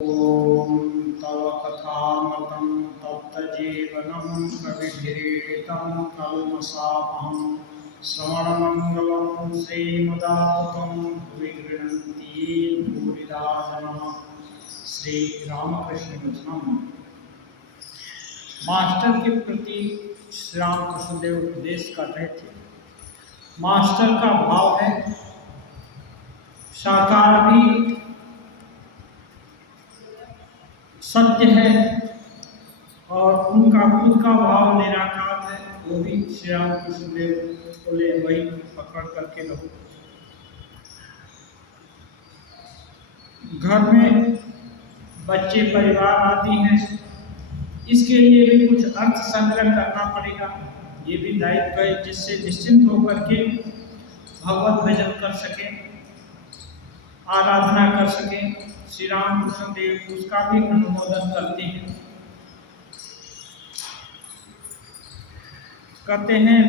ॐ तव कथामृतं तप्तजीवनं कविभिरीडितं कल्मषापहं श्रवणमङ्गलं श्रीमुदाततं भुवि गृह्णन्ति भूरिदा जनः। श्री रामकृष्ण वचनम्। मास्टर के प्रति श्री रामकृष्ण देव उपदेश कर रहे थे। मास्टर का भाव है साकार भी सत्य है और उनका खुद का भाव निराकार है, वो भी श्री रामकृष्ण देव बोले वही पकड़ करके रहो। घर में बच्चे परिवार आती हैं, इसके लिए भी कुछ अर्थ संग्रह करना पड़ेगा। ये भी दायित्व है जिससे निश्चिंत होकर के भगवत भजन कर सकें, आराधना कर सकें। श्री रामकृष्ण देव उसका भी अनुमोदन करते हैं। कहते हैं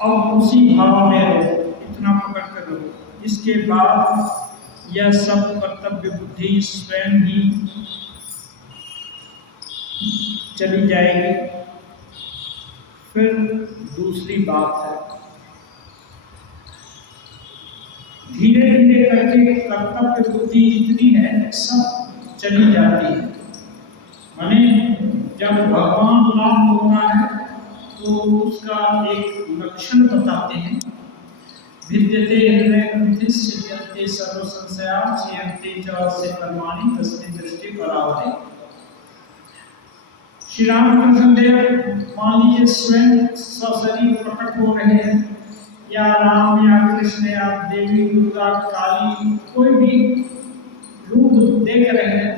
अब उसी भाव में रहो, इतना पकड़ कर रहो। इसके बाद यह सब कर्तव्य बुद्धि स्वयं ही चली जाएगी। फिर दूसरी बात है, धीरे धीरे करके कर्तव्य बुद्धि जितनी है सब चली जाती है। माने जब भगवान नाम होता है तो उसका एक लक्षण बताते हैं। विद्यते हृदय ग्रंथि सिद्ध्यन्ते सर्व संशया क्षीयन्ते च से कर्माणि तस्मिन् दृष्टि परावरे। श्री रामकृष्ण देव मान लीजिए स्वयं सशरीर प्रकट हो रहे हैं, या राम या कृष्ण या देवी दुर्गा काली कोई भी रूप देख रहे हैं,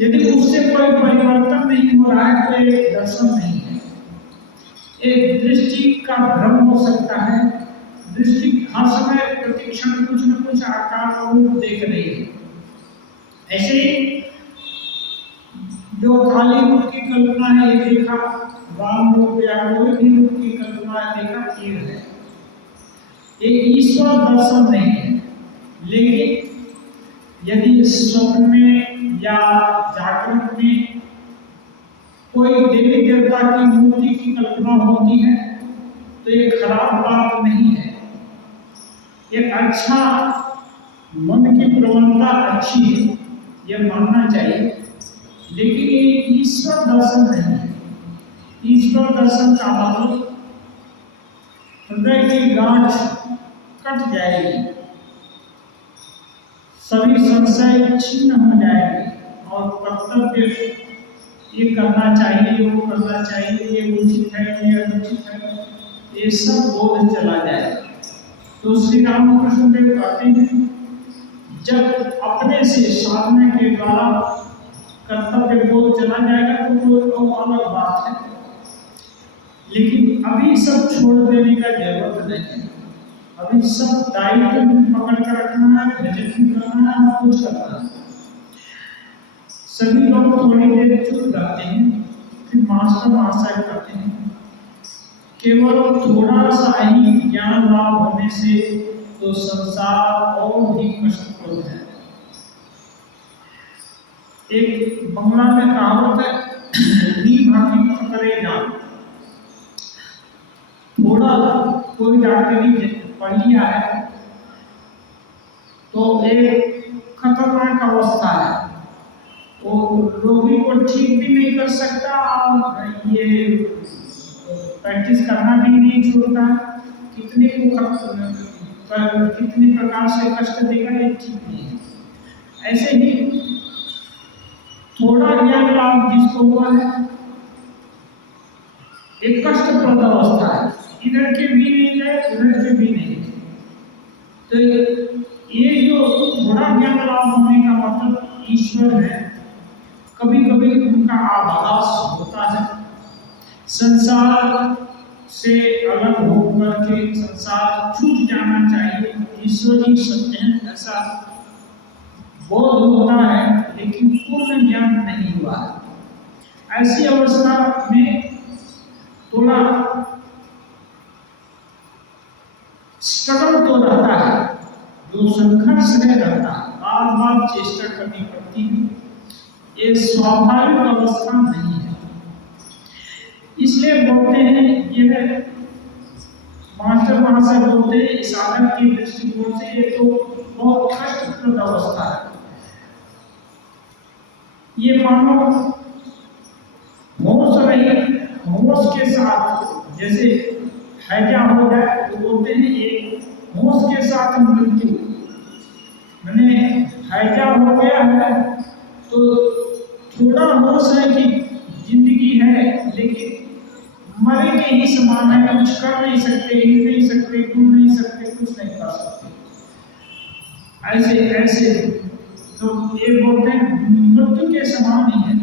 यदि उससे कोई परिवर्तन नहीं हो रहा है तो एक दर्शन नहीं है। एक दृष्टि का भ्रम हो सकता है। दृष्टि हर समय प्रतिक्षण कुछ न कुछ आकार और रूप देख रही है। ऐसे ही जो काली रूप की कल्पना है ये देखा, राम रूप या कोई भी रूप की कल्पना देखा, ये है। एक ईश्वर दर्शन नहीं है। लेकिन यदि स्वप्न में या जागृत में कोई देवी देवता की मूर्ति की कल्पना होती है तो ये खराब बात नहीं है। ये अच्छा, मन की प्रवणता अच्छी है, ये मानना चाहिए। लेकिन ये ईश्वर दर्शन नहीं है। ईश्वर दर्शन का मतलब हृदय की गांठ कट जाएगी, सभी संशय छिन्न हो जाएगी और कर्तव्य ये करना चाहिए, वो करना चाहिए, ये उचित है, ये अनुचित है, ये सब बोध चला जाएगा। तो श्री रामकृष्ण देव कहते हैं जब अपने से साधना के द्वारा कर्तव्य बोध चला जाएगा तो वो अलग बात है। लेकिन अभी सब छोड़ देने का जरूरत नहीं है। अभी सब दायित्व पकड़ कर रखना है, भजन भी करना है और कुछ करना है। सभी लोग थोड़ी देर चुप रहते हैं, फिर मास्टर महाशय कहते हैं केवल थोड़ा सा ही ज्ञान लाभ होने से तो संसार और भी कष्टप्रद है। एक बंगला में कहावत है, नी भागी पकड़े जान। थोड़ा कोई डॉक्टरी पढ़ लिया है तो एक खतरनाक अवस्था है, वो रोगी को ठीक भी नहीं कर सकता और ये प्रैक्टिस करना भी नहीं छोड़ता। कितने प्रकार से कष्ट देगा, ये ठीक नहीं है। ऐसे ही थोड़ा ज्ञान लाभ जिसको हुआ है एक कष्टप्रद अवस्था है, इधर के भी नहीं गए उधर के भी नहीं गए। तो ये जो थोड़ा ज्ञान लाभ होने का मतलब ईश्वर है। कभी कभी उनका आभास होता है, संसार से अलग होकर के संसार छूट जाना चाहिए, ईश्वर ही सत्य है, ऐसा बोध होता है, लेकिन पूर्ण ज्ञान नहीं हुआ है। ऐसी अवस्था में थोड़ा स्ट्रगल तो रहता है, जो संघर्ष में रहता है, बार बार चेष्टा करनी पड़ती है, ये स्वाभाविक अवस्था नहीं है। इसलिए बोलते हैं, यह मास्टर वहां से बोलते हैं, साधक की दृष्टिकोण से ये तो बहुत कष्टप्रद अवस्था है। ये मानो होश के साथ जैसे हैजा हो जाए तो बोलते हैं एक होश के साथ मृत्यु, मैंने हैजा हो गया है तो थोड़ा होश है कि जिंदगी है, लेकिन मरे के ही समान है, कुछ कर नहीं सकते, हिल नहीं सकते, घूम नहीं सकते, कुछ नहीं कर सकते। ऐसे तो ये बोलते हैं मृत्यु के समान ही है।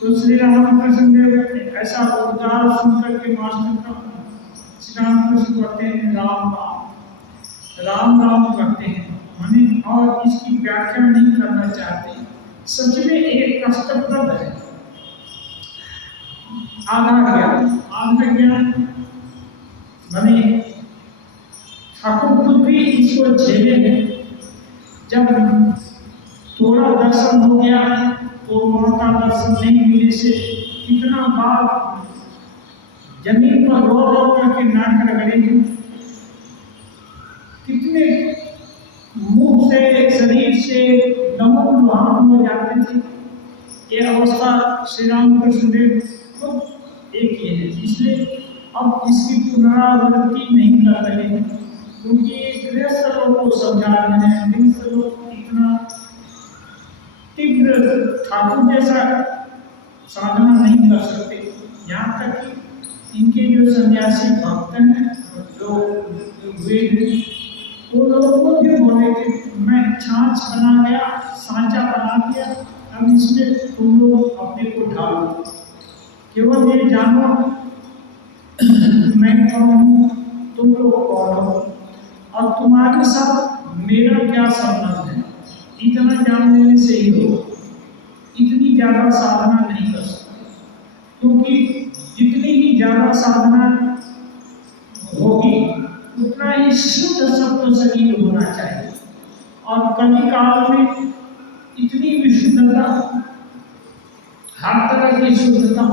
तो श्री रामकृष्ण देव ऐसा उद्गार सुनकर के मास्टर का श्री रामकृष्ण कहते हैं राम राम राम करते हैं, माने और इसकी व्याख्या नहीं करना चाहते। सच में एक कष्टप्रद है। आधा ज्ञान माने ठाकुर खुद भी इसको झेले हैं। जब थोड़ा दर्शन हो गया तो वहां का दर्शन नहीं मिलने से कितना बार जमीन पर रो रो करके नाक रगड़ेंगे, कितने मुंह से शरीर से लहू हो जाते थे। ये अवस्था श्री रामकृष्ण देव खुद एक ही है। इसलिए अब इसकी पुनरावृत्ति नहीं कर रहे हैं, क्योंकि गृहस्थ लोगों को समझा रहे हैं। गृहस्थ लोग इतना तीव्र ठाकुर जैसा साधना नहीं कर सकते। यहाँ तक कि इनके जो सन्यासी भक्त हैं, जो वेद, वो लोगों को भी बोले कि मैं छाछ बना गया, सांचा बना दिया, अब इसमें तुम लोग अपने को ढालो, केवल ये जानो मैं कौन हूँ, तुम लोग कौन हो, और तुम्हारे साथ मेरा क्या संबंध है, इतना जान लेने से ही हो। इतनी ज्यादा साधना नहीं कर सकते, क्योंकि जितनी ही ज्यादा साधना होगी उतना ही शुद्ध सत्व शरीर होना चाहिए। और कली काल में इतनी विशुद्धता, हर तरह की शुद्धता,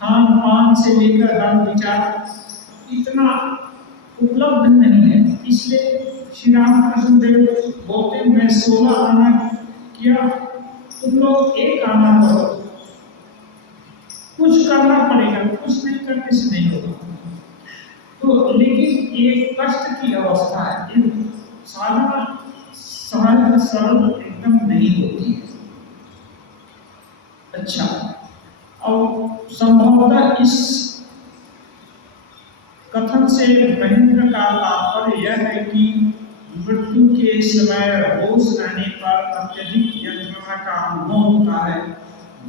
खान पान से लेकर हर विचार इतना उपलब्ध नहीं है। इसलिए श्री रामकृष्ण देव बोलते मैं 16 आना किया, तुम लोग एक आना करो, कुछ करना पड़ेगा, कुछ नहीं करने से नहीं होगा। तो लेकिन ये कष्ट की अवस्था है, साधना सहज सरल एकदम नहीं होती है। अच्छा, अब संभवतः इस कथन से महेंद्र का तात्पर्य यह है कि मृत्यु के समय होश रहने पर अत्यधिक यंत्रणा का अनुभव होता है,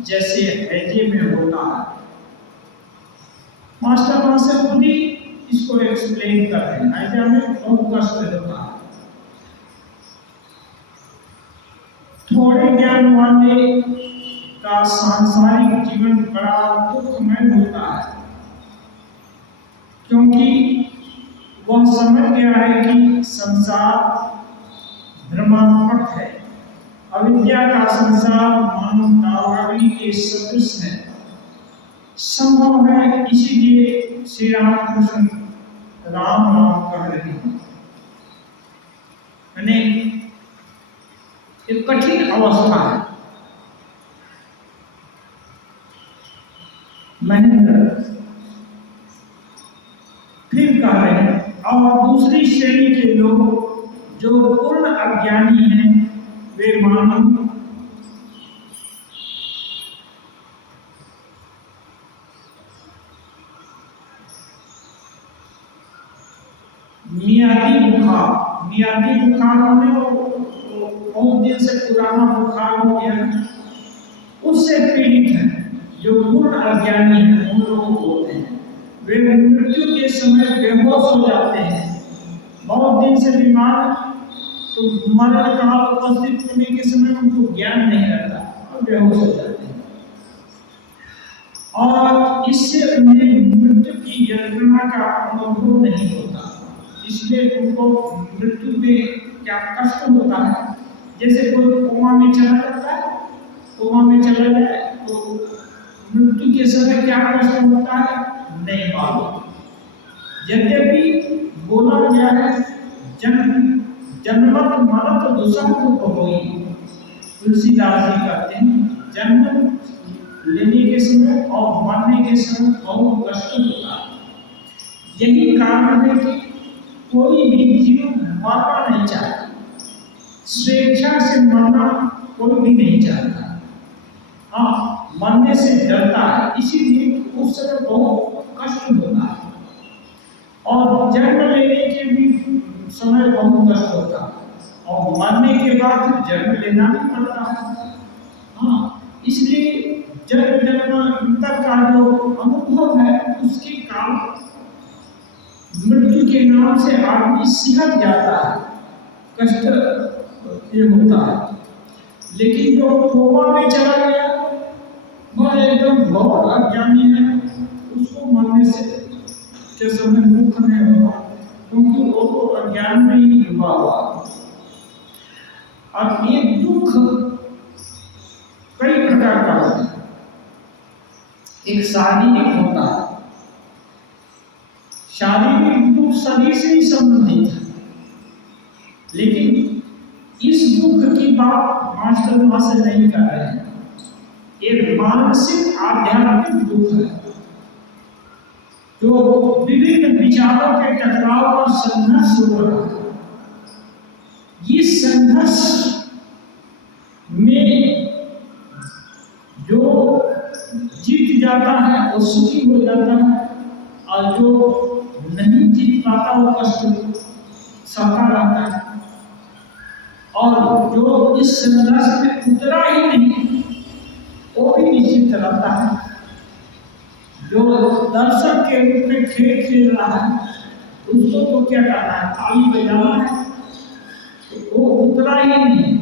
जैसे हैजे में होता है। मास्टर वहां से खुद ही इसको एक्सप्लेन कर रहे हैं। हैजा में बहुत कष्ट होता है। थोड़े ज्ञान वाले का सांसारिक जीवन बड़ा दुखमय होता है, क्योंकि वह समझ गया है कि संसार भ्रमात्मक है, अविद्या का संसार मानव नावड़ी के सदृश है, संभव है। इसीलिए श्री रामकृष्ण राम राम कह रहे हैं। मैंने एक कठिन अवस्था है। महेंद्र फिर कह रहे हैं, और दूसरी श्रेणी के लोग जो पूर्ण अज्ञानी हैं, वे मानव मियादी बुखार होने बहुत दिन से पुराना बुखार हो गया, उससे पीड़ित है, जो पूर्ण अज्ञानी है, उन लोगों को बोलते हैं। वे मृत्यु के समय बेहोश हो जाते हैं, बहुत दिन से बीमार, तो मरण काल उपस्थित होने के समय उनको ज्ञान नहीं रहता और बेहोश हो जाते हैं, और इससे उन्हें मृत्यु की यंत्रणा का अनुभव नहीं होता। इसलिए उनको मृत्यु में क्या कष्ट होता है। जैसे कोई कोमा में चला जाता है, कोमा में चला जाए तो मृत्यु के समय क्या कष्ट होता है नहीं मालूम। यद्यपि बोला गया है जन्मत मरत दुसह होई, तुलसीदास जी कहते हैं जन्म लेने के समय और मरने के समय बहुत कष्ट होता है। यही कारण है कि कोई भी जीव मरना नहीं चाहता, स्वेच्छा से मरना कोई भी नहीं चाहता, हाँ मरने से डरता है, इसीलिए उस समय बहुत कष्ट होता है। और जन्म लेने के भी समय बहुत कष्ट होता है और मरने के बाद जन्म लेना भी पड़ता है। हाँ, इसलिए जन्म तक का जो अनुभव है उसके कारण मृत्यु के नाम से आदमी सिहर जाता है, कष्ट ये होता है। लेकिन जो कोमा में चला गया वह एकदम बहुत अज्ञानी है, उसको मरने से के समय दुख नहीं होगा, क्योंकि वो तो अज्ञान में ही डूबा हुआ। और ये दुख कई प्रकार का होता है। एक शारीरिक होता है, शारीरिक दुख शरीर से ही संबंधित है, लेकिन इस दुख की बात मास्टर वहां से नहीं कर रहे हैं। एक मानसिक आध्यात्मिक दुख है जो विभिन्न विचारों के टकराव और संघर्ष हो रहा है। ये संघर्ष में जो जीत जाता है वो सुखी हो जाता है, और जो नहीं जीत पाता वो कष्ट सहता रहता है। और जो इस संघर्ष में उतरा ही नहीं वो भी निश्चित रहता है। जो दर्शक के रूप में खेल खेल रहा है उसको तो क्या करना है, ताली बजाना है, तो वो उतरा ही नहीं।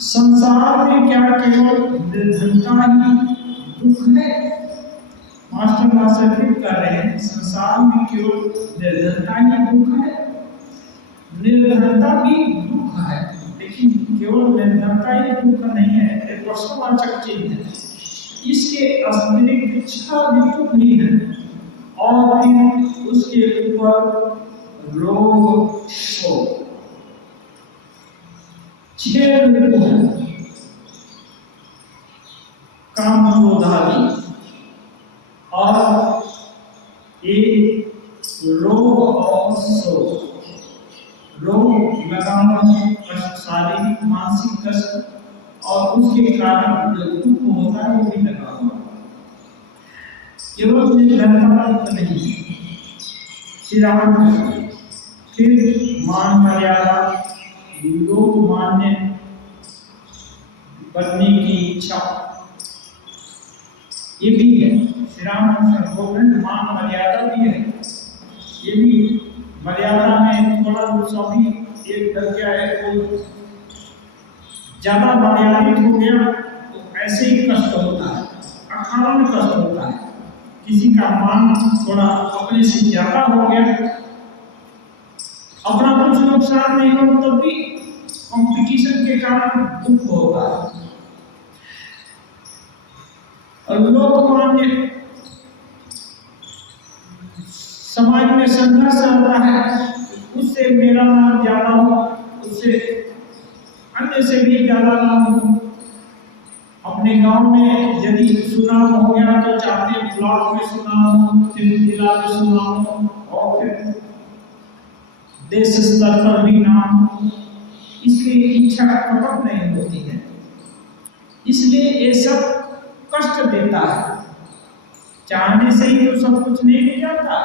संसार में क्या केवल निर्धनता ही दुख है? मास्टर फिर कर रहे हैं, संसार में केवल निर्धनता ही दुख है? निर्धनता भी दुख है, लेकिन केवल निर्धनता ही दुख नहीं है, एक प्रश्नवाचक चिन्ह है। इसके अतिरिक्त 6 दुख भी है, और फिर उसके ऊपर रोग शोक 6 दुख है। काम क्रोध आदि, और एक रोग और शोक। रोग लगाना कष्ट, शारीरिक मानसिक कष्ट, और उसके कारण जो दुख होता है वो भी लगा हुआ। केवल निर्धनता नहीं, श्री राम फिर मान मर्यादा, लोग मान्य बनने की इच्छा, ये भी है। श्री राम बोल रहे हैं मान मर्यादा भी है, ये भी मर्यादा में थोड़ा सा भी एक डर गया है, कोई ज्यादा मर्यादित हो गया तो ऐसे ही कष्ट होता है, अकारण कष्ट होता है। किसी का मान थोड़ा अपने से ज्यादा हो गया, अपना कुछ नुकसान नहीं हो तब भी कंपटीशन के कारण दुख होता है। और लोग मान्य समाज में संघर्ष रहता है, उससे मेरा नाम ज्यादा हो, उससे अन्य से भी ज्यादा नाम हो। अपने गांव में यदि चुनाव हो गया तो चाहते हैं ब्लॉक में चुनाव हो, फिर जिला में चुनाव हो, और फिर देश स्तर पर भी नाम हो। इसकी इच्छा कपट नहीं होती है, इसलिए ये सब कष्ट देता है। चाहने से ही तो सब कुछ नहीं मिल जाता,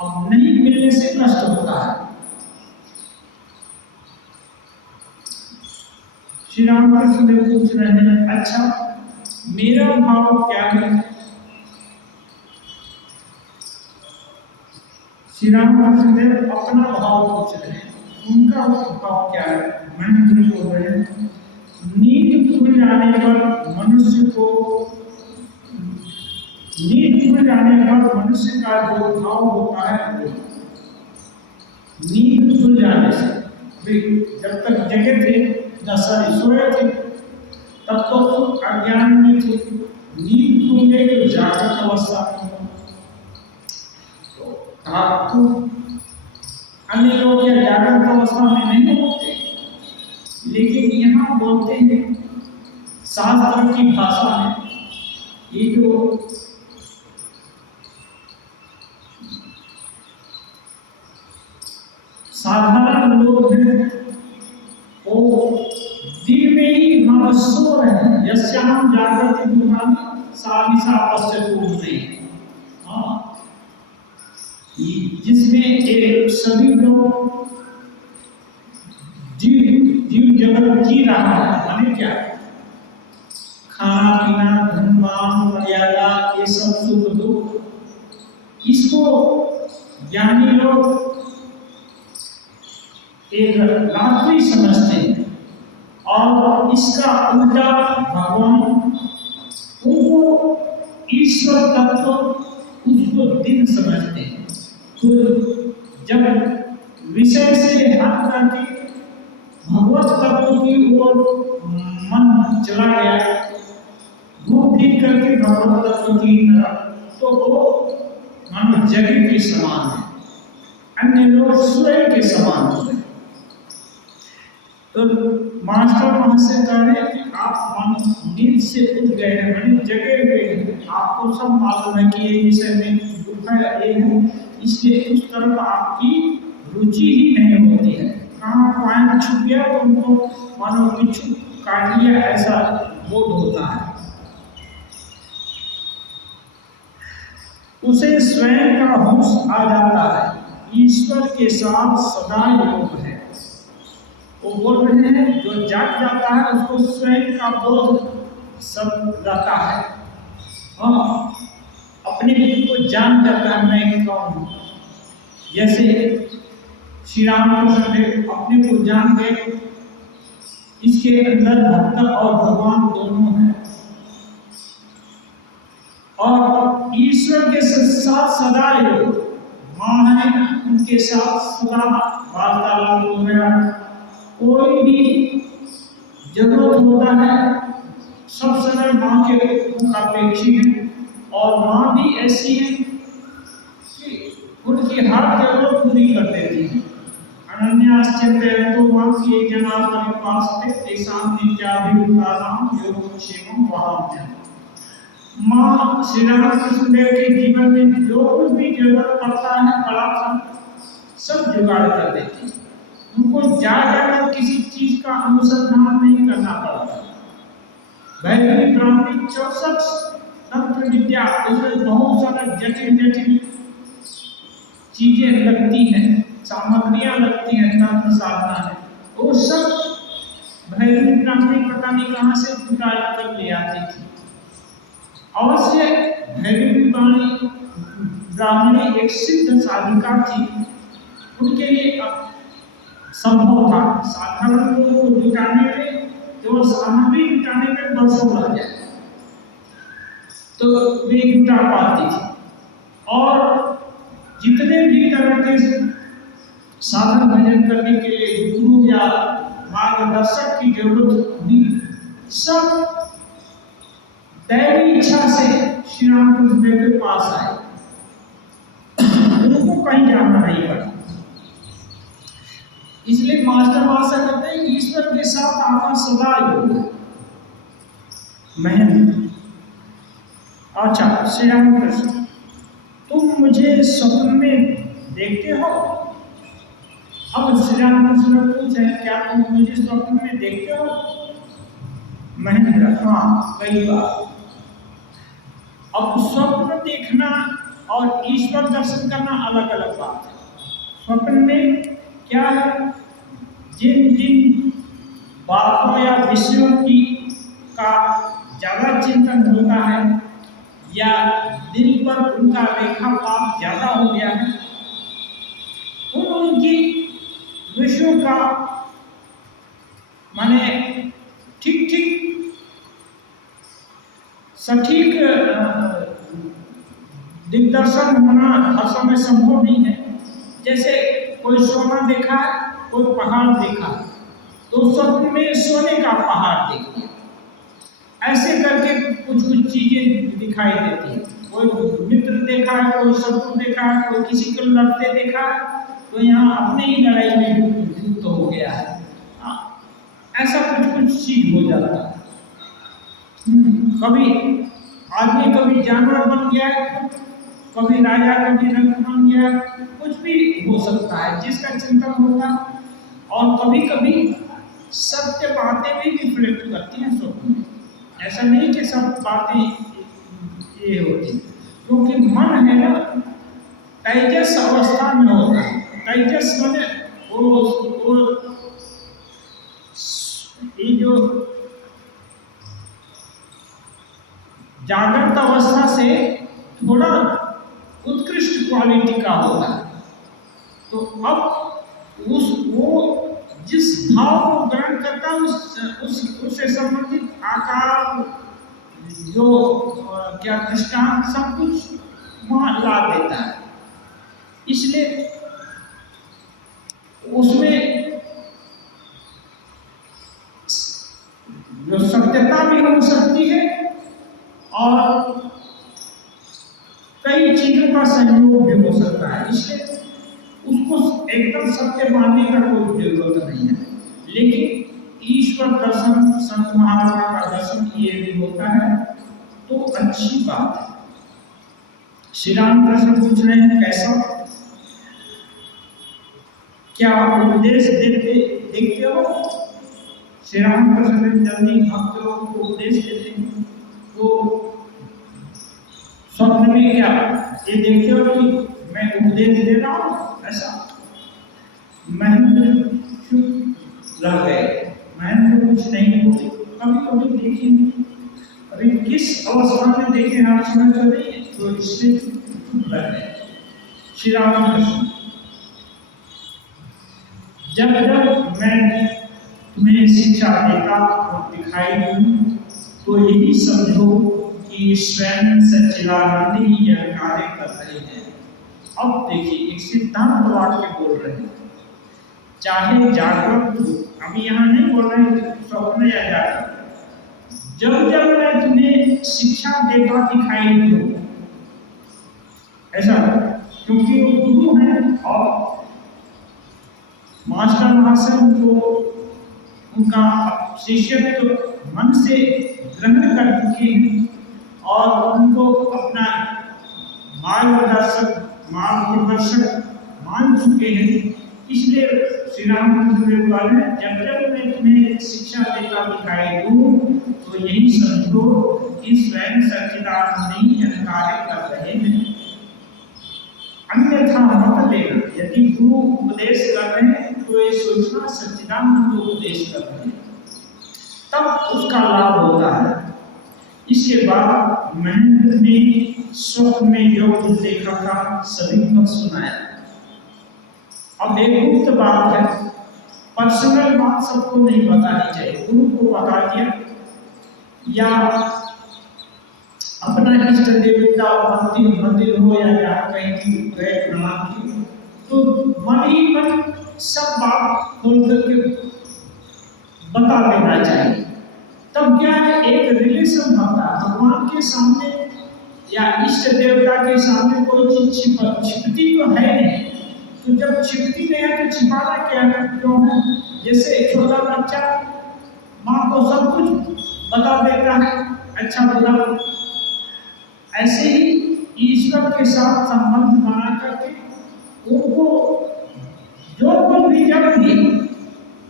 अब नहीं मिलने से कष्ट होता है। श्री रामकृष्ण देव पूछ रहे हैं, अच्छा मेरा भाव क्या है? श्री रामकृष्ण देव अपना भाव पूछ रहे हैं, उनका भाव क्या है? महेंद्र बोल रहे हैं, नींद खुल जाने पर मनुष्य को नींद खुल जाने पर मनुष्य का जो भाव होता है वो नींद खुल जाने से, भी जब तक जगे थे न सॉरी सोए थे तब तो अज्ञान में थे, नींद खुल गई तो जागृत अवस्था में हो। तो आपको अन्य लोग या जागृत अवस्था में नहीं होते, लेकिन यहाँ बोलते हैं शास्त्र की भाषा में, ये जो साधारण लोग हैं वो दिन में ही सो रहे हैं, यस्याम जागृति दुर्गामी सानिसा पश्यते। हाँ, जिसमें एक सभी लोग जीव जगत जी रहा है, माने क्या, खाना पीना धनवान मर्यादा ये सब सुख दुख, इसको ज्ञानी लोग एक रात्रि समझते हैं और इसका उल्टा भगवान उनको ईश्वर तत्व उसको दिन समझते हैं। तो जब विषय से हट करके भगवत तत्व की ओर मन चला गया, घूम फिर करके भगवत तत्व की तरफ, तो वो मानो जगह के समान है, अन्य लोग सूर्य के समान होते हैं। तो मास्टर वहां से कह रहे हैं कि आप मानो नींद से उठ गए हैं, मानो जगे हुए हैं, आपको सब मालूम है कि ये विषय में दुख है, ये है, इसलिए उस तरफ आपकी रुचि ही नहीं होती है। कहाँ पॉइंट छुप गया तो उनको मानो बिच्छू काट लिया ऐसा बोध होता है। उसे स्वयं का होश आ जाता है, ईश्वर के साथ सदा योग है। वो बोल रहे हैं जो जाग जाता है उसको स्वयं का बोध सब जाता है, हाँ, अपने को जान जाता है मैं कौन हूँ। जैसे श्री रामकृष्ण देव अपने को जान गए, इसके अंदर भक्त और भगवान दोनों हैं और ईश्वर के साथ सदा योग, माँ है उनके साथ सदा वार्तालाप हो गया। कोई भी जरूरत होता है सब समय माँ के अपेक्षी है और माँ भी ऐसी है कि उनकी हर जरूरत पूरी कर देती है। अनन्याश्चिंत्य तो माँ की जनाब के पास पे तेसाम नित्याभिभूतानाम योगक्षेमम वहाम्यहम्। माँ श्री रामकृष्ण देव के जीवन में जो कुछ भी जरूरत पड़ता है बड़ा सब जुगाड़ कर देती है, उनको जाकर किसी चीज का अनुसंधान नहीं करना पड़ता। वैदिक ब्राह्मणी 64 तंत्र विद्या, उसमें बहुत सारा जटिल जटिल चीजें लगती हैं, सामग्रियां लगती हैं, तंत्र साधना है, वो सब वैदिक ब्राह्मणी पता नहीं कहाँ से जुटा कर ले आती थी। अवश्य वैदिक ब्राह्मणी एक सिद्ध साधिका थी, उनके लिए संभव था, साधारण लोगों को जुटाने में, जो सामग्री जुटाने में वर्षों लग जाए तो वे जुटा पाती थी। और जितने भी तरह के साधन भजन करने के लिए गुरु या मार्गदर्शक की जरूरत हुई, सब दैवी इच्छा से श्री रामकृष्ण देव के पास आए, उनको कहीं जाना नहीं पड़ा। इसलिए मास्टर भाषा कहते हैं ईश्वर के साथ आपका सदा योग है। महेंद्र, अच्छा श्री रामकृष्ण, तुम मुझे स्वप्न में देखते हो? अब श्री रामकृष्ण पूछे क्या तुम मुझे स्वप्न में देखते हो? महेंद्र, हाँ कई बार। अब स्वप्न देखना और ईश्वर दर्शन करना अलग अलग बात है। स्वप्न में क्या है, जिन जिन बातों या विषयों की का ज्यादा चिंतन होता है या दिल पर उनका रेखापात ज्यादा हो गया है, उनकी विषयों का माने ठीक ठीक सटीक दिग्दर्शन होना हर समय संभव नहीं है। जैसे कोई सोना देखा है, कोई पहाड़ देखा, तो स्वप्न में सोने का पहाड़ देख लिया। ऐसे करके कुछ कुछ चीजें दिखाई देती है। कोई मित्र देखा है, कोई शत्रु देखा है, कोई किसी को लड़ते देखा है, तो यहाँ अपने ही लड़ाई में युक्त हो गया है। ऐसा कुछ कुछ चीज हो जाता है। कभी आदमी कभी जानवर बन गया, कभी राजा, कभी रंग बन गया, कुछ भी हो सकता है जिसका चिंतन होगा। और कभी कभी सत्य बातें भी रिफ्लेक्ट करती हैं स्वप्न में। ऐसा नहीं कि सब बातें ये होती, क्योंकि मन है ना तेजस अवस्था में होता है। तेजस माने वो ये जो जागृत अवस्था से थोड़ा उत्कृष्ट क्वालिटी का होता है। तो अब वो जिस भाव को ग्रहण करता है उससे संबंधित आकार, जो क्या दृष्टांत, सब कुछ वहां ला देता है। इसलिए उसमें जो सत्यता भी हो सकती है और कई चीजों का संयोग भी हो सकता है। इसलिए उसको एकदम सत्य मानने का कोई जरूरत नहीं है। लेकिन ईश्वर दर्शन, संत महात्मा का दर्शन ये भी होता है तो अच्छी बात है। श्री राम कृष्ण पूछ रहे हैं कैसा, क्या उपदेश देखते हो? श्री राम कृष्ण जल्दी भक्त लोगों को उपदेश देते हैं, तो स्वप्न में क्या ये देखते हो कि मैं उपदेश दे रहा हूं? ऐसा महेंद्र चुप रह गए, महेंद्र कुछ नहीं बोले। कभी कभी देखिए, अभी किस अवस्था में देखे आप समझ रहे हैं, तो इसलिए चुप रह गए। श्री राम कृष्ण, जब जब मैं तुम्हें शिक्षा देता और दिखाई दूं, तो यही समझो कि स्वयं सच्चिदानंद ही यह कार्य कर रहे हैं। अब देखिए, एक सिद्धांत वाक्य बोल रहे हैं, चाहे जागृत, अभी यहाँ नहीं बोल रहे हैं स्वप्न या जागृत, जब जब मैं तुम्हें शिक्षा देता दिखाई दूं, ऐसा, क्योंकि वो गुरु हैं और मास्टर महाशय उनको उनका शिष्यत्व मन से ग्रहण कर चुके हैं और उनको अपना मार्गदर्शक मान चुके हैं। इसलिए श्री रामकृष्ण बोले, जब जब मैं तुम्हें शिक्षा देता दिखाई दूं, तो यही समझो कि स्वयं सच्चिदानंद ही कार्य कर रहे हैं, अन्यथा मत लेना। यदि गुरु उपदेश कर रहे हैं तो ये सोचना सच्चिदानंद उपदेश कर रहे हैं, तब उसका लाभ होता है। इसके बाद महेंद्र ने स्वप्न में जो कुछ देखा था सभी को सुनाया। अब एक गुप्त बात है, पर्सनल बात सबको नहीं बतानी चाहिए। गुरु को बता दिया या अपना इष्ट देवता मंदिर हो या जहाँ कहीं की प्रणाम की, तो मन ही मन सब बात खोल करके बता देना चाहिए। तब क्या है, एक रिलेशन बनता है। भगवान के सामने या इष्ट देवता के सामने कोई चीज छिपती तो है नहीं, तो जब छिपती नहीं है तो छिपाना क्या क्यों है? जैसे एक छोटा बच्चा माँ को सब कुछ बता देता है, अच्छा बुरा, ऐसे ही ईश्वर के साथ संबंध बना करके उनको जो कुछ भी, जब भी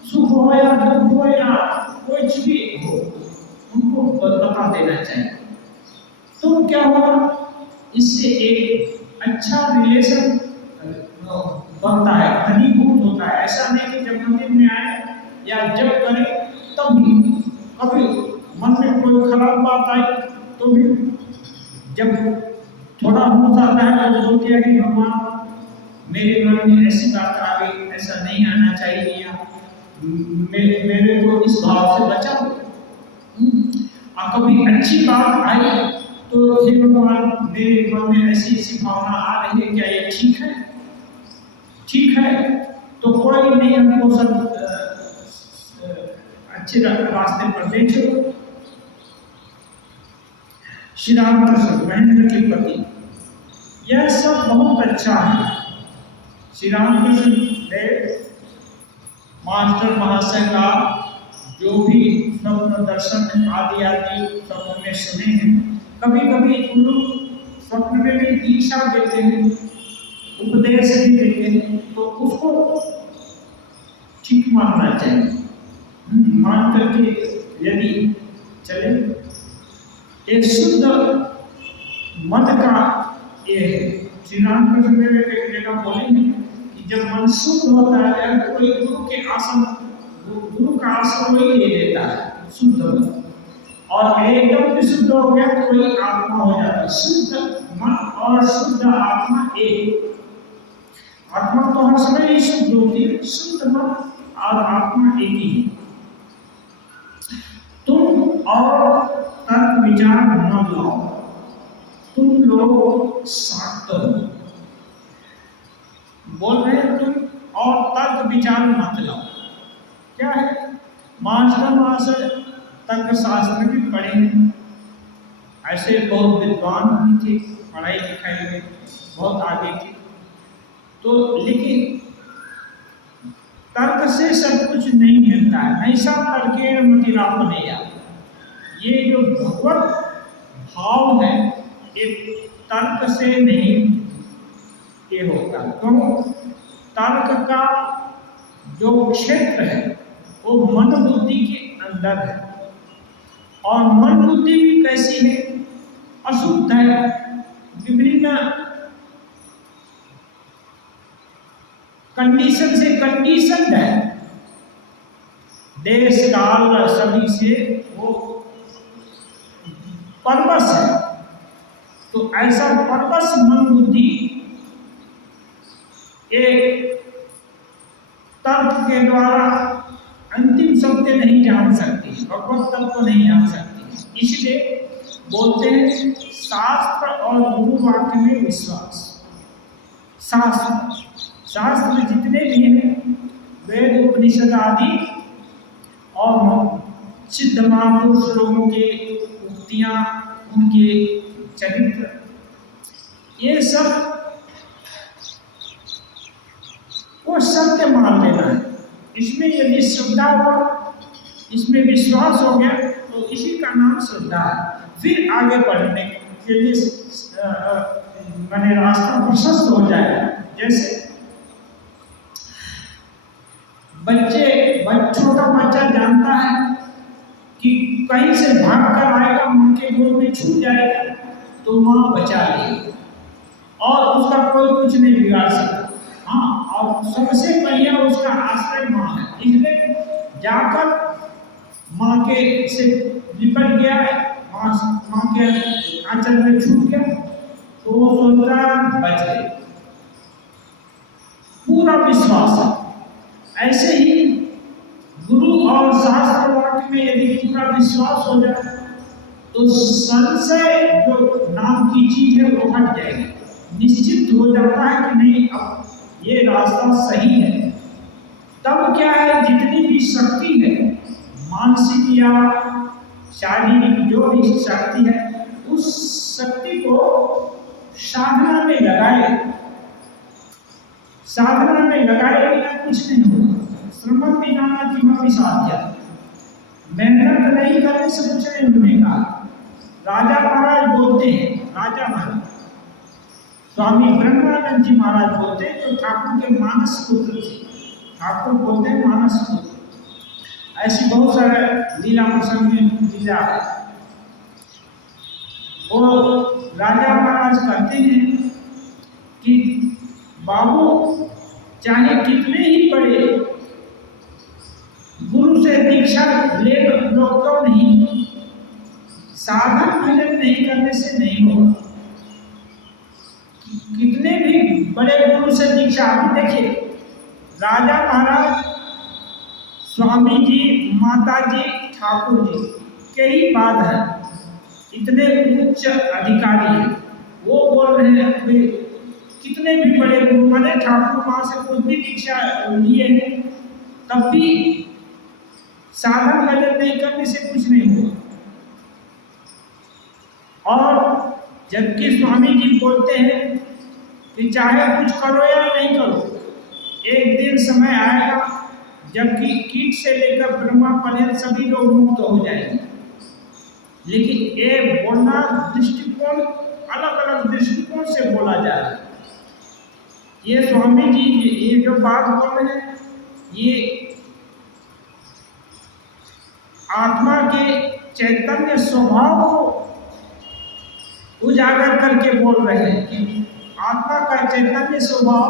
सुख हो या दुख हो या कुछ भी हो, उनको बता देना चाहिए। तो क्या होगा, इससे एक अच्छा रिलेशन बनता है, घनीभूत होता है। ऐसा नहीं कि जब मंदिर में आए या जब करें तब भी, कभी मन में कोई खराब बात आई तो भी जब थोड़ा होश आता है तो बोलते हैं कि भगवान मेरे मन में ऐसी बात आ गई, ऐसा नहीं आना चाहिए, या मेरे को इस भाव से बचाओ। और कभी अच्छी बात आई तो हे भगवान, मेरे मन में ऐसी ऐसी भावना आ रही है, क्या ये ठीक है? ठीक है तो कोई नहीं, हमको सब अच्छे रास्ते पर ले चलो। श्री रामकृष्ण महेंद्र के प्रति यह सब बहुत अच्छा है। श्री रामकृष्ण देव मास्टर महाशय का जो भी स्वप्न दर्शन आदि आदि स्वप्न में सुने हैं, कभी कभी उन लोग स्वप्न में भी दीक्षा देते हैं, उपदेश भी देते हैं, तो उसको ठीक मानना चाहिए। मान करके यदि चले, एक शुद्ध मन का ये है। श्री रामकृष्ण देव एक जगह बोलेंगे कि जब मन शुद्ध होता है तो कोई गुरु के आसन, गुरु का आसन वही ले लेता है, शुद्ध मन। और एकदम विशुद्ध हो गया तो वही आत्मा हो जाता है। शुद्ध मन और शुद्ध आत्मा एक। आत्मा तो हर समय ही शुद्ध होती है, शुद्ध मन और आत्मा एक ही है। तुम और तर्क विचार न लाओ, तुम लोग शांत हो। बोल रहे हैं तुम और तर्क विचार मत लाओ। क्या है? मास्टर महाशय तर्क शास्त्र भी पढ़े हैं, ऐसे बहुत विद्वान भी थे, पढ़ाई लिखाई में बहुत आगे थे। तो लेकिन तर्क से सब कुछ नहीं मिलता है। नैसा तर्के मतिरापनेया, ये जो भगवत भाव है ये तर्क से नहीं ये होता। क्यों? तर्क का जो क्षेत्र है वो मन बुद्धि के अंदर है, और मन बुद्धि भी कैसी है? अशुद्ध है, विभिन्न कंडीशन से कंडीशन है, देश काल सभी से वो परवश है। तो ऐसा परवश मन बुद्धि एक तर्क के द्वारा अंतिम सत्य नहीं जान सकती, भगवत तत्व को नहीं जान सकती। इसलिए बोलते हैं शास्त्र और गुरु वाक्य में विश्वास। शास्त्र जितने भी हैं, वेद उपनिषद आदि और सिद्ध महापुरुष लोगों के उक्तियां, उनके चरित्र, ये सब को सत्य मान लेना है। इसमें यदि श्रद्धा हुआ, इसमें विश्वास हो गया, तो इसी का नाम श्रद्धा है। फिर आगे बढ़ने के लिए मैंने रास्ता प्रशस्त हो जाएगा। जैसे छोटा बच्चा जानता है कि कहीं से भाग कर आएगा, मां के गोद में छूट जाएगा तो मां बचा लेगी और उसका कोई कुछ नहीं बिगाड़ सकता। हाँ, और सबसे बढ़िया उसका आश्रय मां है। इसलिए जाकर मां के से लिपट गया है, मां के आंचल में छूट गया तो वो सोचता बच गए, पूरा विश्वास है। ऐसे ही गुरु और शास्त्र वाक्य में यदि पूरा विश्वास हो जाए तो संशय जो नाम की चीज है वो हट जाएगी। निश्चित हो जाता है कि नहीं, अब ये रास्ता सही है। तब क्या है, जितनी भी शक्ति है, मानसिक या शारीरिक जो भी शक्ति है, उस शक्ति को साधना में लगाए। साधना में लगाए बिना कुछ नहीं होगा। श्रमण बिना किमपि साध्य, मेहनत नहीं करने से कुछ नहीं होने का। राजा महाराज बोलते हैं, राजा महाराज स्वामी ब्रह्मानंद जी महाराज बोलते हैं, तो ठाकुर के मानस पुत्र थे। ठाकुर बोलते हैं मानस पुत्र। ऐसी बहुत सारे लीला प्रसंग में लीला है। वो राजा महाराज कहते हैं कि बाबू, चाहे कितने ही बड़े गुरु से दीक्षा ले लो क्यों नहीं, साधन भजन नहीं करने से नहीं होगा। कितने भी बड़े गुरु से दीक्षा, अभी देखिए राजा महाराज, स्वामी जी, माता जी, ठाकुर जी के ही बाद है। इतने उच्च अधिकारी हैं, वो बोल रहे हैं कि कितने भी बड़े गुरु बने, ठाकुर माँ से कुछ भी दीक्षा लिए हैं, तब भी साधन भजन नहीं करने से कुछ नहीं हुआ। और जबकि स्वामी जी बोलते हैं कि चाहे कुछ करो या नहीं करो, एक दिन समय आएगा जबकि कीट से लेकर ब्रह्मा पर्यंत सभी लोग मुक्त हो जाएंगे। लेकिन ये बोलना दृष्टिकोण, अलग अलग दृष्टिकोण से बोला जा रहा है। ये स्वामी जी ये जो बात बोल रहे हैं, ये आत्मा के चैतन्य स्वभाव को उजागर करके बोल रहे हैं कि आत्मा का चैतन्य स्वभाव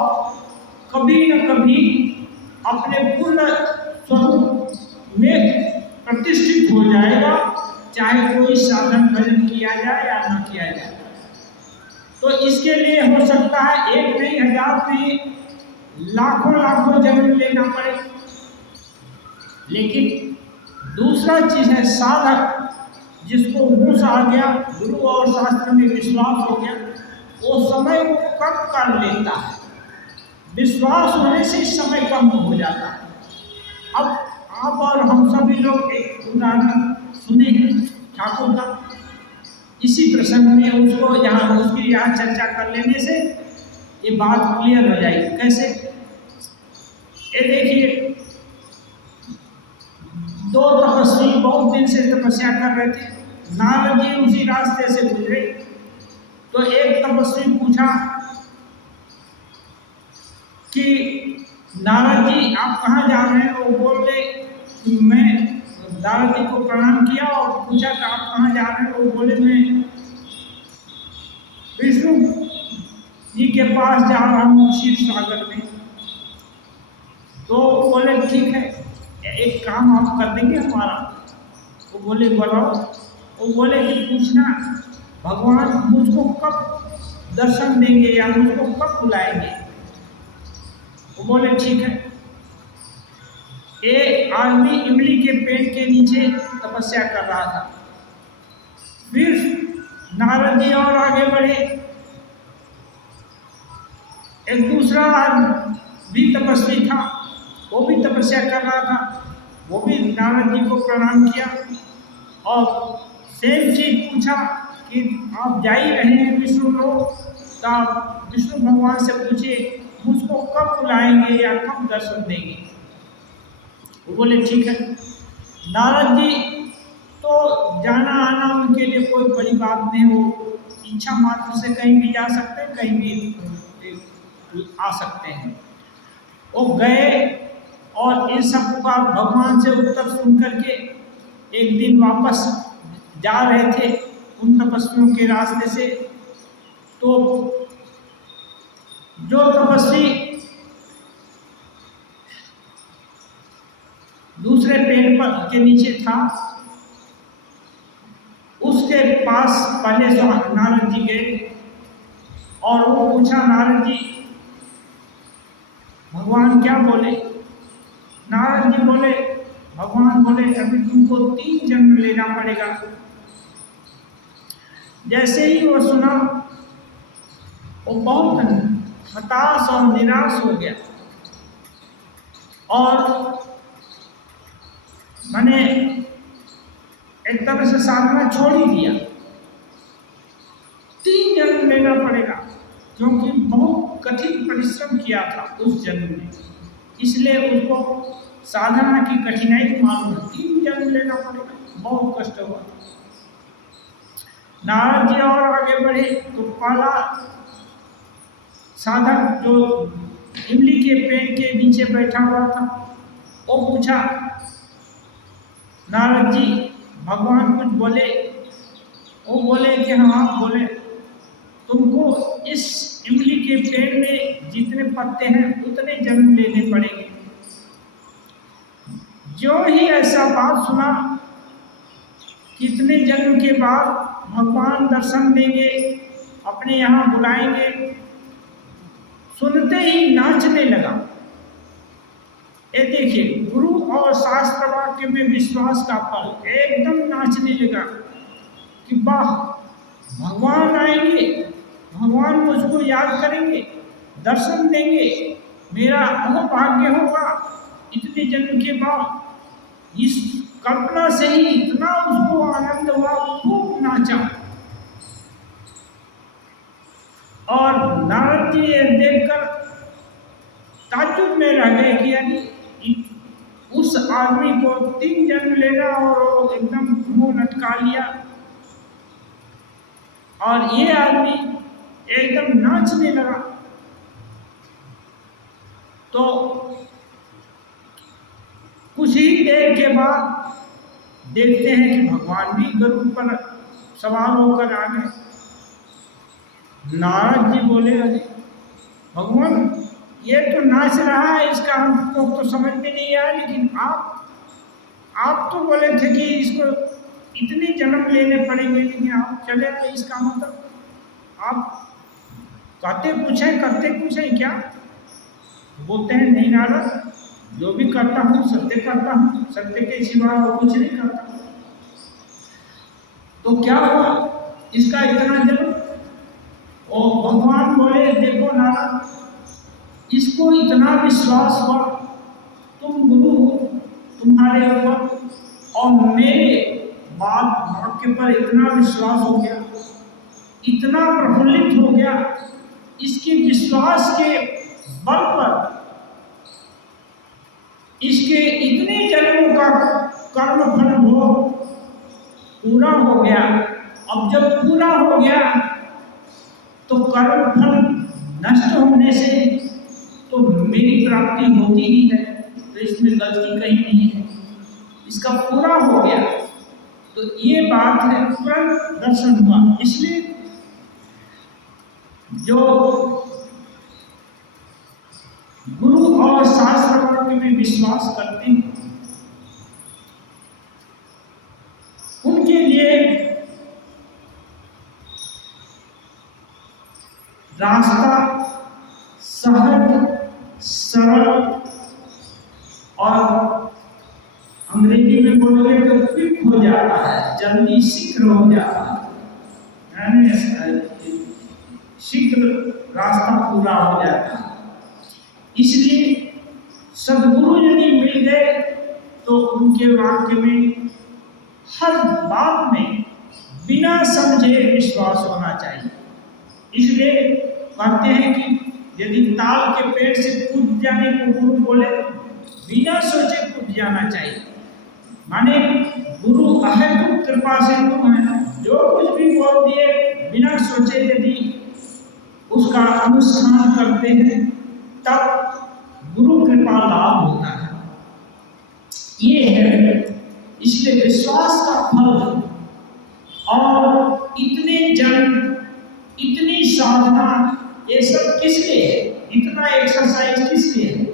कभी न कभी अपने पूर्ण स्वरूप में प्रतिष्ठित हो जाएगा, चाहे कोई साधन भजन किया जाए या न किया जाए। तो इसके लिए हो सकता है एक नहीं, हजार नहीं, लाखों लाखों जन्म लेना पड़े। लेकिन दूसरा चीज है साधक, जिसको होश आ गया, गुरु और शास्त्र में विश्वास हो गया, वो समय को कम कर लेता है। विश्वास होने से समय कम हो जाता है। अब आप और हम सभी लोग एक उदाहरण सुने ठाकुर का, इसी प्रसंग में उसको यहाँ उसकी यहाँ चर्चा कर लेने से ये बात क्लियर हो जाएगी। कैसे? ये देखिए, दो तपस्वी बहुत दिन से तपस्या कर रहे थे। नारद जी उसी रास्ते से गुजरे, तो एक तपस्वी पूछा कि नारद जी आप कहाँ जा रहे हैं? वो बोले कि मैं, नारद जी को प्रणाम किया और पूछा कि आप कहाँ जा रहे हैं? वो बोले मैं विष्णु जी के पास जा रहा हूँ क्षीर सागर में। तो बोले ठीक है, एक काम आप कर देंगे हमारा? वो बोले बताओ। वो बोले कि पूछना भगवान मुझको कब दर्शन देंगे या मुझको कब बुलाएंगे? वो बोले ठीक है। एक आदमी इमली के पेड़ के नीचे तपस्या कर रहा था। फिर नारद जी और आगे बढ़े, एक दूसरा आदमी भी तपस्वी था, वो भी तपस्या कर रहा था, वो भी नारद जी को प्रणाम किया और सेम चीज पूछा कि आप जा ही रहे हैं विष्णु लोग, तो आप विष्णु भगवान से पूछिए मुझको कब बुलाएंगे या कब दर्शन देंगे? वो बोले ठीक है। नारद जी तो जाना आना उनके लिए कोई बड़ी बात नहीं, वो इच्छा मात्र से कहीं भी जा सकते हैं, कहीं भी आ सकते हैं। वो गए और इन सब का भगवान से उत्तर सुन करके एक दिन वापस जा रहे थे उन तपस्वियों के रास्ते से। तो जो तपस्वी दूसरे पेड़ पर के नीचे था, उसके पास पहले नारद जी गए और वो पूछा नारद जी भगवान क्या बोले? नारद जी बोले, भगवान बोले अभी तुमको 3 जन्म लेना पड़ेगा। जैसे ही वो सुना, वो बहुत हताश और निराश हो गया और मैंने एक तरह से साधना छोड़ ही दिया। 3 जन्म लेना पड़ेगा, क्योंकि बहुत कठिन परिश्रम किया था उस जन्म में, इसलिए उसको साधना की कठिनाई मालूम है। 3 जन्म लेना पड़ेगा, बहुत कष्ट हुआ। नारद जी और आगे बढ़े तो पहला साधक जो इमली के पेड़ के नीचे बैठा हुआ था, वो पूछा नारद जी भगवान कुछ बोले? वो बोले कि हाँ बोले, तुमको इस इमली के पेड़ में जितने पत्ते हैं उतने जन्म लेने पड़ेंगे। जो ही ऐसा बात सुना, कितने जन्म के बाद भगवान दर्शन देंगे, अपने यहाँ बुलाएंगे, सुनते ही नाचने लगा। ये देखिए, गुरु और शास्त्र वाक्य में विश्वास का फल, एकदम नाचने लगा कि वाह, भगवान आएंगे, भगवान मुझको याद करेंगे, दर्शन देंगे, मेरा अहोभाग्य होगा। इतने जन्म के बाद इस कल्पना से ही इतना उसको आनंद हुआ, खूब नाचा। और नारद जी ये देखकर ताज्जुब में रह गए कि यानी उस आदमी को 3 जन्म लेना और वो एकदम मुंह लटका लिया, और ये आदमी एकदम नाचने लगा। तो कुछ ही देर के बाद देखते हैं कि भगवान भी गरुड़ पर सवार होकर आ गए। नारद जी बोले, अरे भगवान, ये तो नाच रहा है, इसका हमको तो समझ में नहीं आया, लेकिन आप तो बोले थे कि इसको इतने जन्म लेने पड़ेंगे, लेकिन आप चले आए, इसका मतलब आप कहते कुछ है करते कुछ है क्या? बोलते हैं नहीं नारद, जो भी करता हूँ सत्य करता हूँ, सत्य के सिवा कुछ नहीं करता। तो क्या हुआ इसका इतना जन्म? और भगवान बोले, देखो नारद, इसको इतना विश्वास हुआ, तुम गुरु हो, तुम्हारे ऊपर और मेरे बात वाक्य पर इतना विश्वास हो गया, इतना प्रफुल्लित हो गया, इसके विश्वास के बल पर इसके इतने जन्मों का कर्म फल भोग पूरा हो गया। अब जब पूरा हो गया तो कर्म फल नष्ट होने से तो मेरी प्राप्ति होती ही है, तो इसमें गलती कहीं नहीं है, इसका पूरा हो गया। तो ये बात है, तुरंत दर्शन हुआ। इसलिए जो गुरु और शास्त्र वाक्य में विश्वास करते हैं, उनके लिए रास्ता सहज, सरल और अंग्रेजी में बोलोगे तो क्विक हो जाता है, जल्दी शीघ्र हो जाता है, शीघ्र रास्ता पूरा हो जाता है। इसलिए सदगुरु यदि मिल गए तो उनके वाक्य में हर बात में बिना समझे विश्वास होना चाहिए। इसलिए कहते हैं कि यदि ताल के पेड़ से कूद जाने को गुरु बोले, बिना सोचे कूद जाना चाहिए। माने गुरु अहेतुक कृपा से तुम है, जो कुछ भी बोल दिए बिना सोचे यदि उसका अनुष्ठान करते हैं तब गुरु कृपा लाभ होता है। ये है, इसलिए विश्वास का फल और इतने जन्म, इतनी साधना, ये सब किस लिए है? इतना एक्सरसाइज किस लिए है?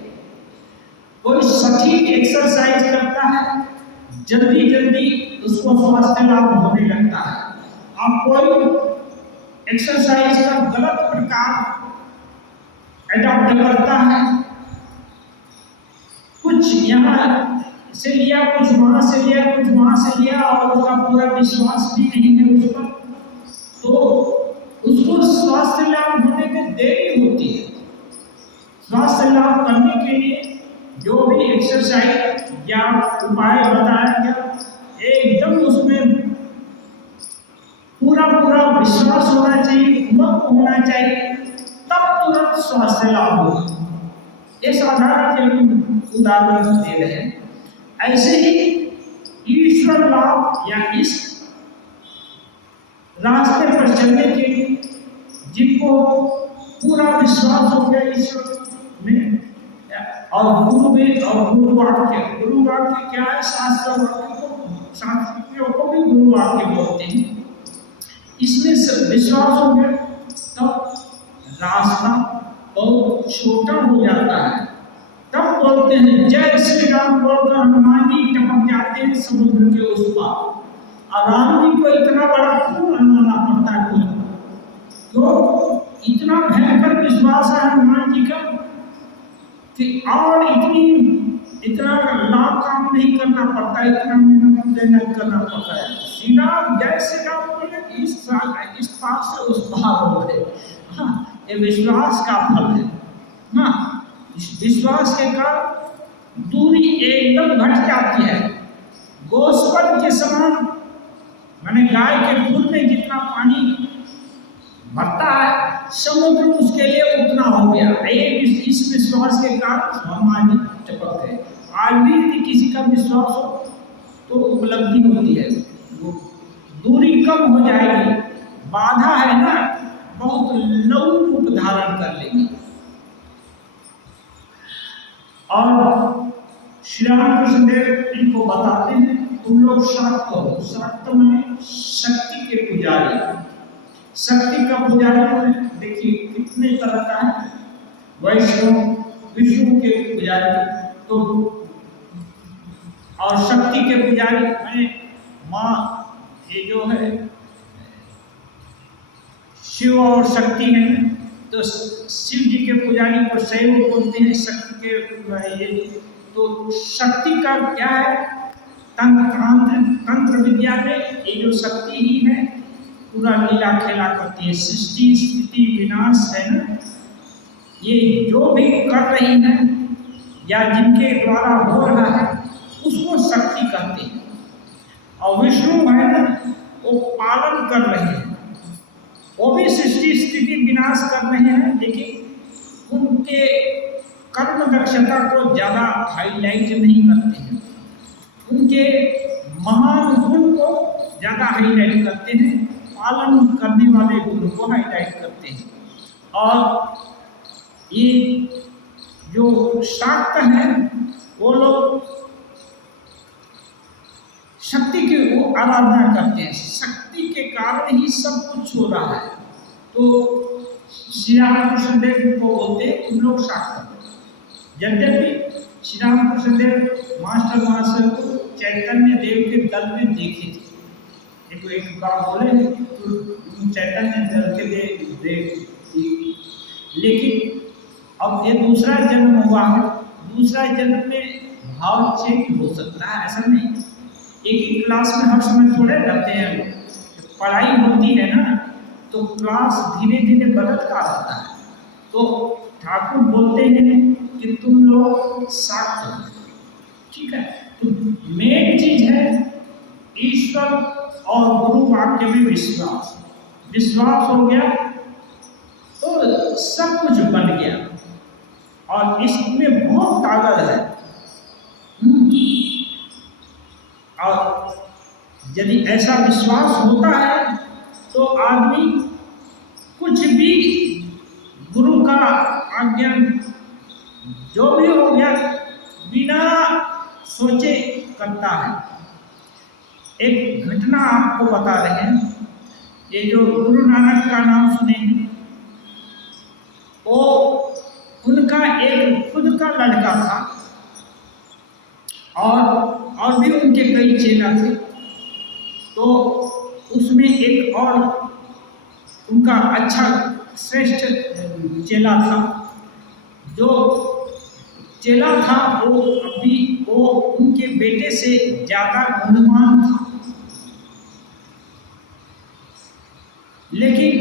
कोई सटीक एक्सरसाइज करता है, जल्दी जल्दी उसको स्वास्थ्य लाभ होने लगता है। आप कोई एक्सरसाइज का गलत प्रकार एडॉप्ट करता है, कुछ यहाँ से लिया, कुछ वहां से लिया, कुछ वहां से लिया, और उसका पूरा विश्वास भी नहीं है उस पर, तो उसको स्वास्थ्य लाभ होने में देरी होती है। स्वास्थ्य लाभ करने के लिए जो भी एक्सरसाइज या उपाय बताया गया, एकदम उसमें पूरा पूरा विश्वास होना चाहिए, उमंग होना चाहिए, तब तुरंत स्वास्थ्य लाभ होगा। ये साधारण उदाहरण दे रहे हैं। ऐसे ही ईश्वर लाभ या इस रास्ते पर चलने के लिए जिनको पूरा विश्वास हो गया ईश्वर में, और गुरु में, और गुरु वाक्य क्या है? शास्त्र वाक्य को, शास्त्रियों को भी गुरु वाक्य बोलते हैं। इसमें विश्वास हो गया तब रास्ता बहुत छोटा हो जाता है। तब बोलते हैं जय श्री राम बोलकर हनुमान जी टपक जाते हैं समुद्र के उस पार। और राम जी को इतना बड़ा क्यों मानना पड़ता है? तो इतना भयंकर विश्वास है हनुमान जी का कि और इतना लाभ काम नहीं करना पड़ता, इतना मेहनत करना पड़ता है। श्री राम, जय श्री राम बोले इस पार से उस पार हो गए। हाँ, ये विश्वास का फल है। हाँ, इस विश्वास के कारण दूरी एकदम घट जाती है। गोस्पद के समान, मैंने गाय के खुर में जितना पानी भरता है, समुद्र उसके लिए उतना हो गया। इस विश्वास के कारण हम आज टपक गए। आज भी यदि किसी का विश्वास हो तो उपलब्धि होती है, वो दूरी कम हो जाएगी। बाधा है ना, बहुत लघु रूप धारण कर लेगी। और श्री रामकृष्ण देव इनको बताते हैं, तुम लोग शाक्त हो। शाक्त में शक्ति के पुजारी। शक्ति का पुजारी देखिए कितने तरह का है। वैष्णव विष्णु के पुजारी तो, और शक्ति के पुजारी में माँ, ये जो है शिव और शक्ति है, तो शिव जी के पुजारी को शैव बोलते हैं। शक्ति के ये तो शक्ति का क्या है, तंत्र विद्या में ये जो शक्ति ही है पूरा लीला खेला करती है। सृष्टि स्थिति विनाश है ना, ये जो भी कर रही है या जिनके द्वारा हो रहा है उसको शक्ति कहते हैं। और विष्णु है ना, वो पालन कर रहे हैं, वो भी सृष्टि स्थिति विनाश कर रहे हैं, लेकिन उनके कर्म दक्षता को ज़्यादा हाईलाइट नहीं करते हैं, उनके महान गुण को ज़्यादा हाईलाइट करते हैं, पालन करने वाले गुण को हाईलाइट करते हैं। और ये जो शाक्त हैं वो लोग शक्ति की वो आराधना करते हैं। शक्ति के कारण ही सब कुछ हो रहा है। तो श्री रामकृष्ण देव को बोलते हैं तुम लोग शाक्त। यद्यपि श्री रामकृष्ण देव मास्टर महाशय को चैतन्य देव के दल में देखे थे। एक बात बोले तो चैतन्य दल के देव, लेकिन अब ये दूसरा जन्म हुआ है। दूसरा जन्म में भाव चेंज हो सकता है, ऐसा नहीं। एक ही क्लास में हर समय थोड़े रहते हैं। पढ़ाई होती है ना, तो क्लास धीरे धीरे बदलता रहता है। तो ठाकुर बोलते हैं कि तुम लोग शाक्त हो, ठीक है। तो मेन चीज है ईश्वर और गुरु वाक्य में विश्वास। विश्वास हो गया तो सब कुछ बन गया, और इसमें बहुत ताकत है। और यदि ऐसा विश्वास होता है तो आदमी कुछ भी गुरु का आज्ञा जो भी हो गया बिना सोचे करता है। एक घटना आपको बता रहे हैं, ये जो गुरु नानक का नाम सुने, वो उनका एक खुद का लड़का था और भी उनके कई चेला थे। तो उसमें एक और उनका अच्छा श्रेष्ठ चेला था। जो चेला था वो उनके बेटे से ज्यादा गुणवान था, लेकिन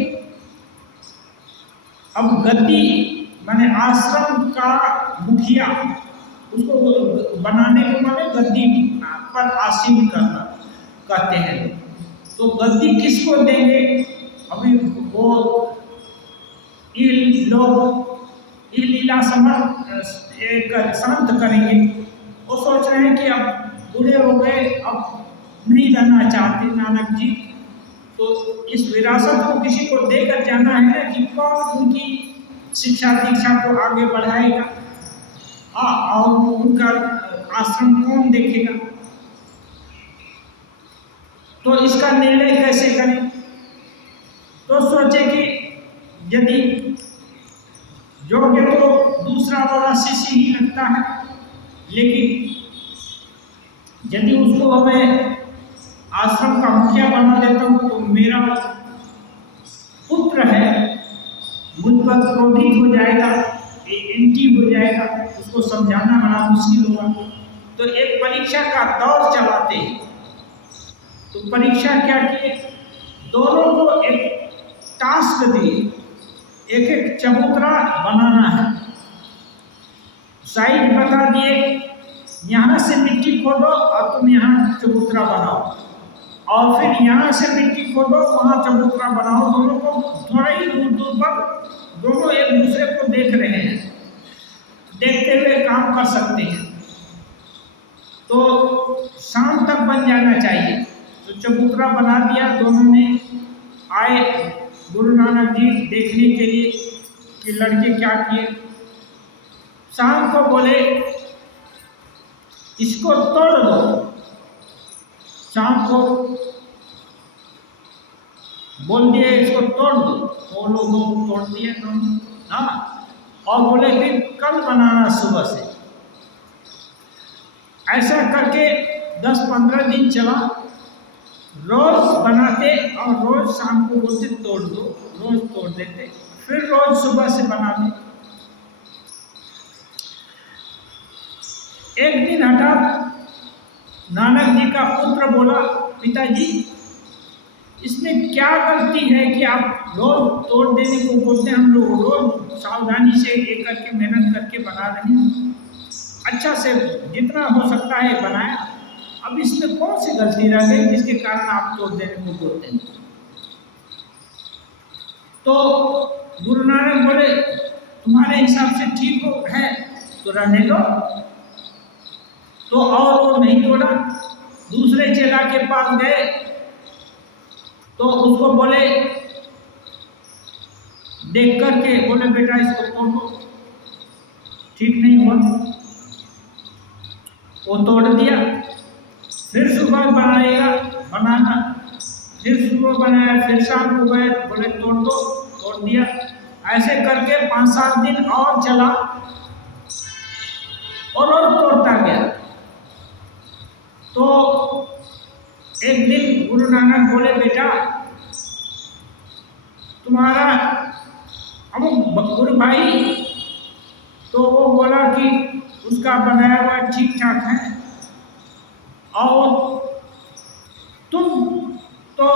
अब गद्दी माने आश्रम का मुखिया उसको बनाने को माने गद्दी पर आसीन करना कहते हैं। तो गद्दी किसको देंगे? अभी वो लीला शांत करेंगे। वो सोच रहे हैं कि अब बूढ़े हो गए, अब नहीं रहना चाहते नानक जी, तो इस विरासत को किसी को देकर जाना है कि कौन उनकी शिक्षा दीक्षा को आगे बढ़ाएगा, और उनका आश्रम कौन देखेगा। तो इसका निर्णय कैसे करें? तो सोचे कि यदि योग्य तो दूसरा वाला शिष्य ही लगता है, लेकिन यदि उसको हमें आश्रम का मुखिया बना देता हूँ तो मेरा पुत्र है मुझ पर क्रोधित हो जाएगा, एंटी हो जाएगा, उसको समझाना बड़ा मुश्किल होगा। तो एक परीक्षा का दौर चलाते हैं। तो परीक्षा क्या किए? दोनों को एक टास्क दी, एक एक चबूतरा बनाना है। साइड बता दिए, यहाँ से मिट्टी खोदो और तुम यहाँ चबूतरा बनाओ, और फिर यहाँ से मिट्टी खोदो वहाँ चबूतरा बनाओ। दोनों को थोड़े ही दूर दूर पर, दोनों एक दूसरे को देख रहे हैं, देखते हुए काम कर सकते हैं। तो शाम तक बन जाना चाहिए। तो चबूतरा बना दिया, दोनों ने आए गुरु नानक जी देखने के लिए कि लड़के क्या किए। शाम को बोले इसको तोड़ दो। शाम को बोल दिए इसको तोड़ दो, वो लोग तोड़ दिए दोनों। हाँ, और बोले फिर कल बनाना सुबह से। ऐसा करके 10-15 दिन चला। रोज बनाते और रोज शाम को बोलते तोड़ दो, रोज तोड़ देते, फिर रोज सुबह से बनाते। एक दिन हठात नानक जी का पुत्र बोला, पिताजी इसमें क्या गलती है कि आप रोज तोड़ देने को बोलते हैं? हम लोग रोज सावधानी से एक करके मेहनत करके बना रहे हैं, अच्छा से जितना हो सकता है बनाया, अब इसमें कौन सी गलती रह गई जिसके कारण आप तोड़ देने को बोलते हैं? तो गुरु नानक बोले तुम्हारे हिसाब से ठीक हो है तो रहने दो। तो और वो नहीं तोड़ा। दूसरे चेला के पास गए तो उसको बोले, देख करके बोले बेटा इसको तोड़ दो, ठीक नहीं हुआ। वो तोड़ दिया, फिर सुबह बनाना, फिर सुबह बनाया, फिर शाम को गए बोले तोड़ दो, तोड़ दिया। ऐसे करके 5-7 दिन और चला और तोड़ता गया। तो एक दिन गुरु नानक बोले बेटा तुम्हारा, अब गुरु भाई, तो वो बोला कि उसका बनाया हुआ ठीक ठाक है, और तुम तो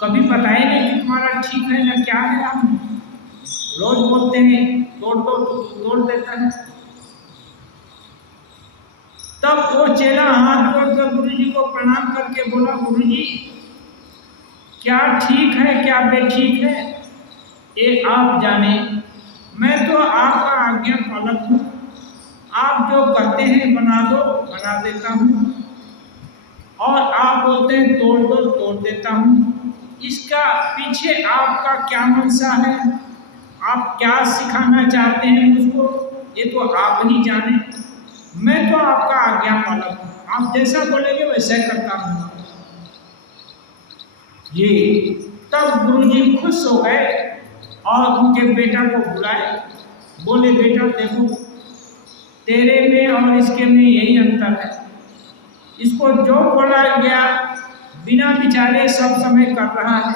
कभी बताए नहीं कि तुम्हारा ठीक है ना क्या है। हम रोज बोलते हैं तोड़ दो तो तोड़ देता है। तब वो चेला हाथ जोड़कर गुरु जी को प्रणाम करके बोला, गुरु जी क्या ठीक है क्या बेठीक है ये आप जाने, मैं तो आपका आज्ञा पालक हूँ, आप जो कहते हैं बना दो बना देता हूँ, और आप बोलते हैं तोड़ दो तोड़ देता हूँ। इसका पीछे आपका क्या मंशा है, आप क्या सिखाना चाहते हैं मुझको, ये तो आप ही जाने। मैं तो आपका आज्ञा पालक हूँ, आप जैसा बोलेंगे वैसा करता हूँ। ये तब गुरुजी खुश हो गए और उनके बेटा को बुलाए, बोले बेटा देखो तेरे में और इसके में यही अंतर है, इसको जो बोला गया बिना विचारे सब समय कर रहा है,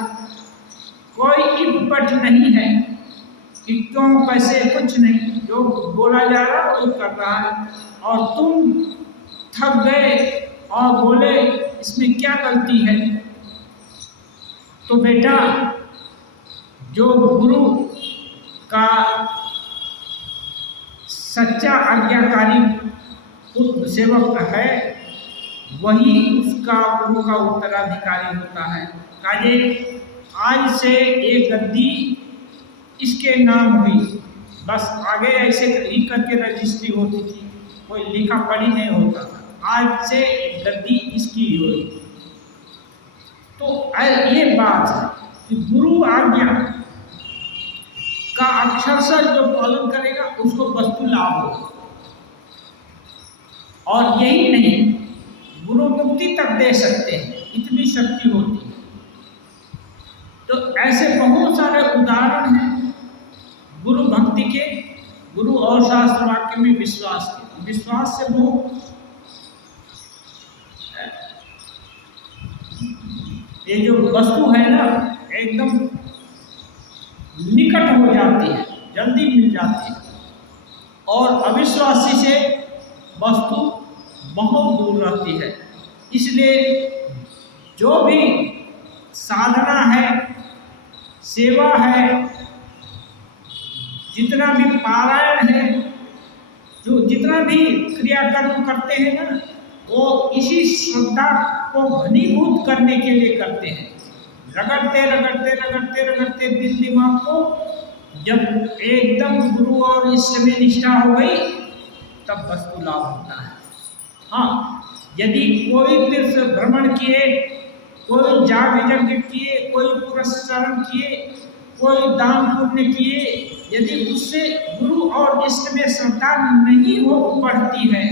कोई इफ बट नहीं है कि क्यों कैसे, कुछ नहीं, जो बोला जा रहा वो कर रहा है। और तुम थक गए और बोले इसमें क्या गलती है। तो बेटा जो गुरु का सच्चा आज्ञाकारी पुत्र सेवक है वही उसका गुरु का उत्तराधिकारी होता है। काजे आज से एक गद्दी इसके नाम हुई, बस आगे ऐसे ही करके रजिस्ट्री होती थी, कोई लिखा पढ़ी नहीं होता था। आज से एक गद्दी इसकी हुई। तो ये बात है कि गुरु आज्ञा का अक्षरशः जो पालन करेगा उसको वस्तु लाभ होगा। और यही नहीं, गुरु मुक्ति तक दे सकते हैं, इतनी शक्ति होती है। तो ऐसे बहुत सारे उदाहरण हैं गुरु भक्ति के, गुरु और शास्त्र वाक्य में विश्वास के। विश्वास से वो ये जो वस्तु है ना एकदम निकट हो जाती है, जल्दी मिल जाती है, और अविश्वासी से वस्तु बहुत दूर रहती है। इसलिए जो भी साधना है, सेवा है, जितना भी पारायण है, जो जितना भी क्रियाकर्म करते हैं ना, वो इसी श्रद्धा को घनीभूत करने के लिए करते हैं। रगड़ते रगड़ते रगड़ते रगड़ते दिल दिमाग को जब एकदम गुरु और इष्ट में निष्ठा हो गई, तब वस्तु लाभ होता है। हाँ, यदि कोई तीर्थ भ्रमण किए, कोई जाग यज्ञ किए, कोई पुरस्करण किए, कोई दान पुण्य किए, यदि उससे गुरु और इष्ट में श्रद्धा नहीं हो बढ़ती है,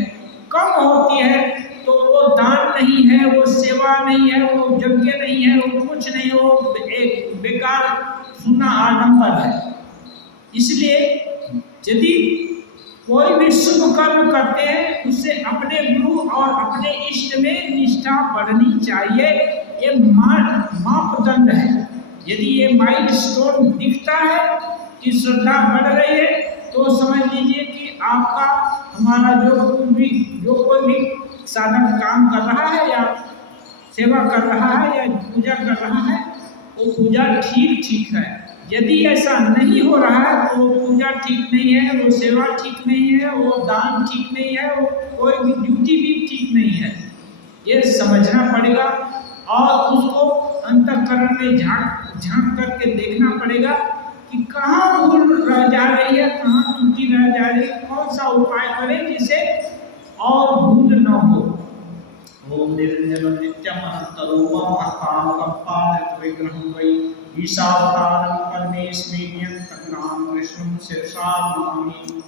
कम होती है, तो वो दान नहीं है, वो सेवा नहीं है, वो यज्ञ नहीं है, वो कुछ नहीं, वो एक बेकार सुना आडंबर है। इसलिए यदि कोई भी शुभ कर्म करते हैं, उससे अपने गुरु और अपने इष्ट में निष्ठा बढ़नी चाहिए। ये मापदंड है। यदि ये माइलस्टोन दिखता है कि श्रद्धा बढ़ रही है, तो समझ लीजिए कि आपका हमारा जो कोई भी साधन काम कर रहा है या सेवा कर रहा है या पूजा कर रहा है, वो पूजा ठीक है। यदि ऐसा नहीं हो रहा है, तो वो पूजा ठीक नहीं है, वो सेवा ठीक नहीं है, वो दान ठीक नहीं है, वो कोई भी ड्यूटी भी ठीक नहीं है। ये समझना पड़ेगा और उसको अंतःकरण में झांक करके देखना पड़ेगा कि कहाँ भूल रह जा रही है, कहाँ त्रुटि रह जा रही है, कौन सा उपाय करें जिसे और भूल न हो। ओम निरंजन नित्यम अनंतरूपम अर्थानुकंपात विग्रहं वै ईशावतारं परमेश्वरीयं तन्नाम कृष्णं शिरसा नमामि।